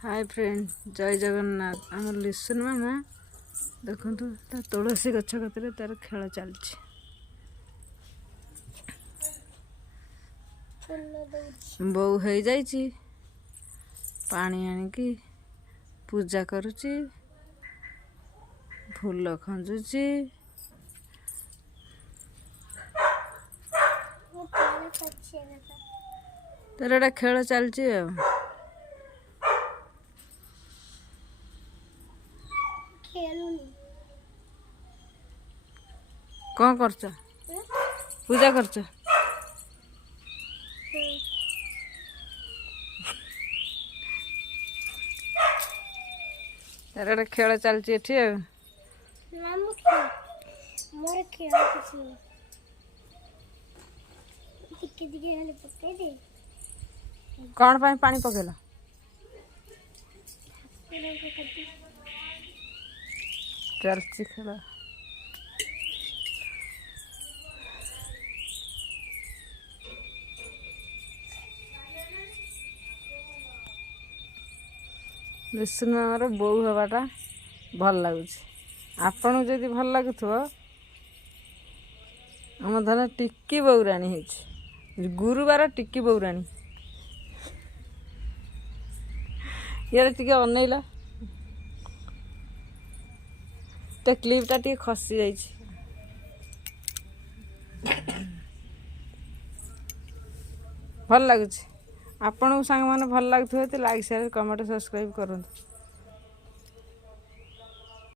Hi friend जय जगन्नाथ आम listen मामा देखु तुलसी गछ कतरे तार खेल चलती बो हो जाइए पानी आनिकी पूजा करुची फूल खंजुची तार एटा खेल चलती कौन कर पूजा कर तार एटा खेल चलती कौन पानी पकेला चलती खेल लिसन मामार बो हवाटा भल लगुच आपन जदि भल लगुव आम धन टिकी बौराणी है गुरुवार टिकी बौराणी यार टे अनैल तो क्लिपटा टे खसी जाइए भल लगुच आपन सांग मैंने भल लगुव तो लाइक शेयर कमेंट सब्सक्राइब करूँ।